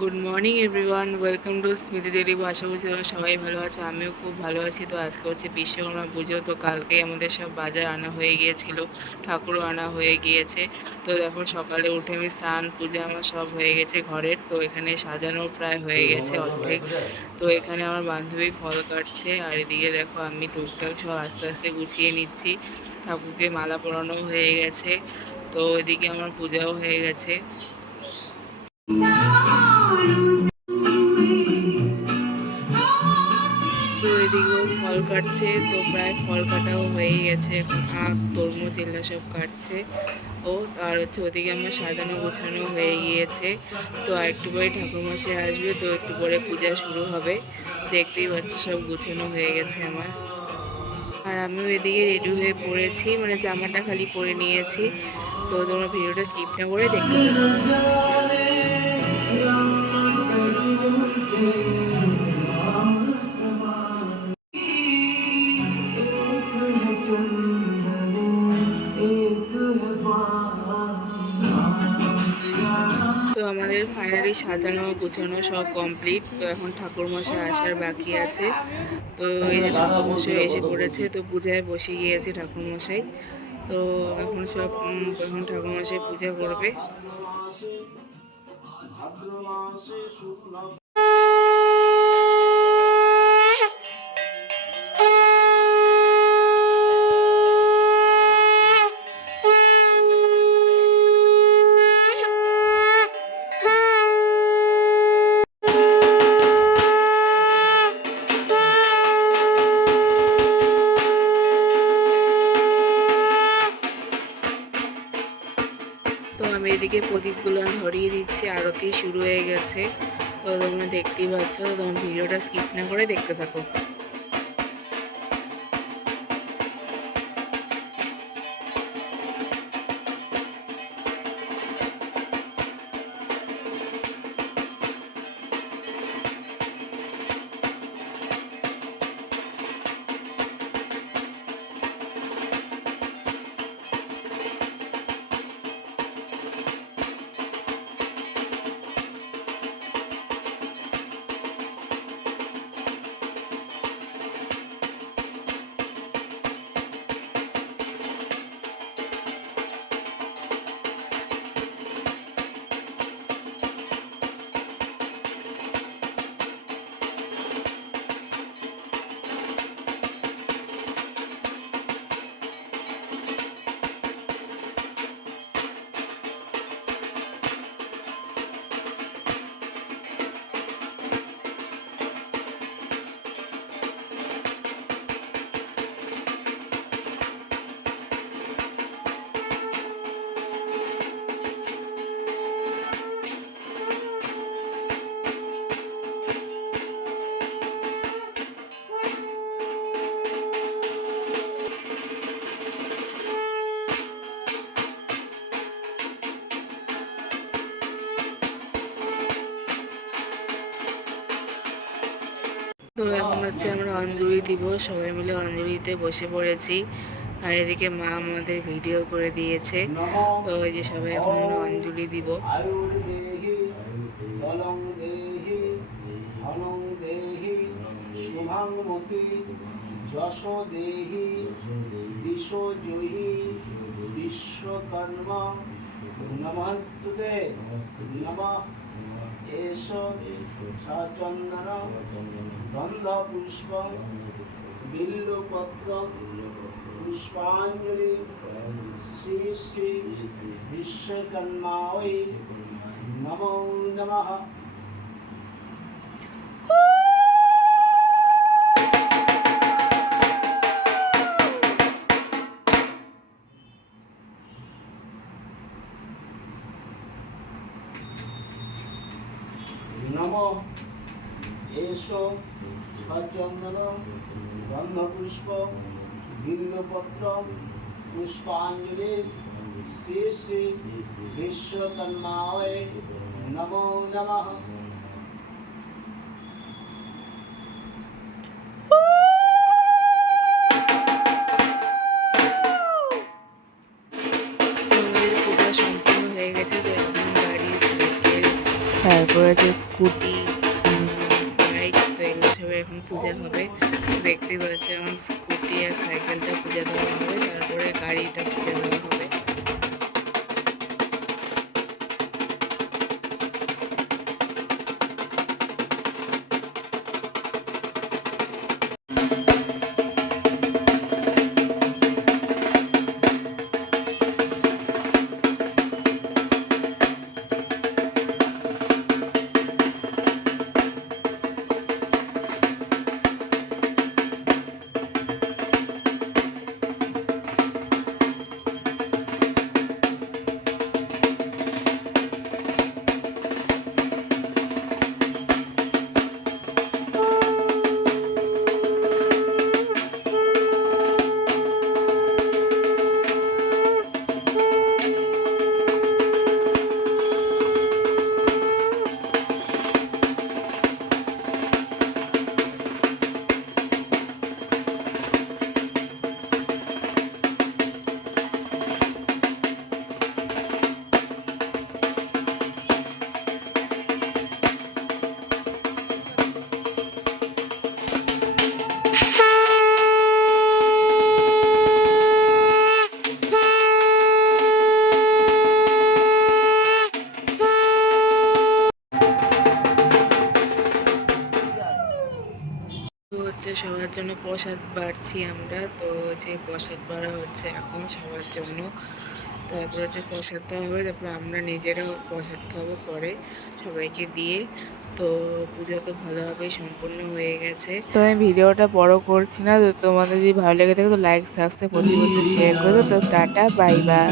Good morning everyone, welcome to স্মৃতি দেরি। আশা করছি তোমরা সবাই ভালো আছে, আমিও খুব ভালো আছি। তো আজকে হচ্ছে বিশ্বকর্মা পুজো, তো কালকেই আমাদের সব বাজার আনা হয়ে গিয়েছিল, ঠাকুরও আনা হয়ে গিয়েছে। তো দেখো সকালে উঠে আমি স্নান পূজা আমার সব হয়ে গেছে ঘরের, তো এখানে সাজানো প্রায় হয়ে গেছে অর্ধেক। তো এখানে আমার বান্ধবী ফল কাটছে, আর এদিকে দেখো আমি টুকটাক সব আস্তে আস্তে গুছিয়ে নিচ্ছি। ঠাকুরকে মালা পরানো হয়ে গেছে, তো এদিকে আমার পূজাও হয়ে গেছে। তো এদিকেও ফল কাটছে, তো প্রায় ফল কাটাও হয়ে গেছে। এখন আখ তরমুজ এগুলো সব কাটছে। ও আর হচ্ছে ওদিকে আমার সাজানো গোছানো হয়ে গিয়েছে। তো আর একটু পরে ঠাকুরমশাই আসবে, তো একটু পরে পূজা শুরু হবে। দেখতেই পাচ্ছি সব গোছানো হয়ে গেছে আমার। আর আমিও এদিকে রেডি হয়ে পড়েছি, মানে জামাটা খালি পরে নিয়েছি। তো তোমরা ভিডিওটা স্কিপ না করে দেখতে থাকো। তো আমাদের ফাইনালি সাজানো গোছানো সব কমপ্লিট। তো এখন ঠাকুরমশাই আসার বাকি আছে। তো এই যে ঠাকুরমশাই এসে পড়েছে, তো পূজায় বসে গিয়েছে ঠাকুরমশাই। তো এখন সব এখন ঠাকুরমশাই পূজা করবে। তো আমি এদিকে প্রদীপগুলো ধরিয়ে দিচ্ছি, আরতি শুরু হয়ে গেছে। তো তোমরা দেখতেই পাচ্ছ, তোমরা ভিডিওটা স্কিপ না করে দেখতে থাকো। তো এখন হচ্ছে আমরা অঞ্জলি দিব, সবাই মিলে অঞ্জলিতে বসে পড়েছি। আর এদিকে মা আমাদের ভিডিও করে দিয়েছে। তো ওই যে সবাই এখন আমরা অঞ্জলি দিব। বিশ্বকর্মা নমস্তুতে নমঃ এষ সচন্দন গন্ধ পুষ্প বিল্লপত্র পুষ্পাঞ্জলি শ্রী শ্রী বিশ্বকর্মায় নমো নমঃ। নমঃ এষ সচন্দন গন্ধপুষ্প বিল্লপত্র পুষ্পাঞ্জলি শ্রী শ্রী বিশ্বকর্মায় নমো নমঃ। তো আমাদের পূজা সম্পূর্ণ হয়ে গেছে। তো এখন গাড়ি সাইকেল তারপরে আছে স্কুটি, বাইক, তো এগুলো সবের এখন পূজা হবে। তো দেখতেই পাচ্ছি এখন স্কুটি আর সাইকেলটা পূজা দেওয়া হবে, তারপরে গাড়িটা পূজা দেওয়া হবে। তো হচ্ছে সবার জন্য প্রসাদ বাড়ছি আমরা, তো যে প্রসাদ বাড়া হচ্ছে এখন সবার জন্য। তারপর হচ্ছে প্রসাদ দেওয়া হবে, তারপর আমরা নিজেরাও প্রসাদ খাবো পরে সবাইকে দিয়ে। তো পূজা তো ভালোভাবেই সম্পূর্ণ হয়ে গেছে। তো আমি ভিডিওটা বড় করছি না, তো তোমাদের যদি ভালো লেগে থাকে তো লাইক সাবস্ক্রাইব প্রতি বছর শেয়ার করে দাও। তো টাটা, বাই বাই।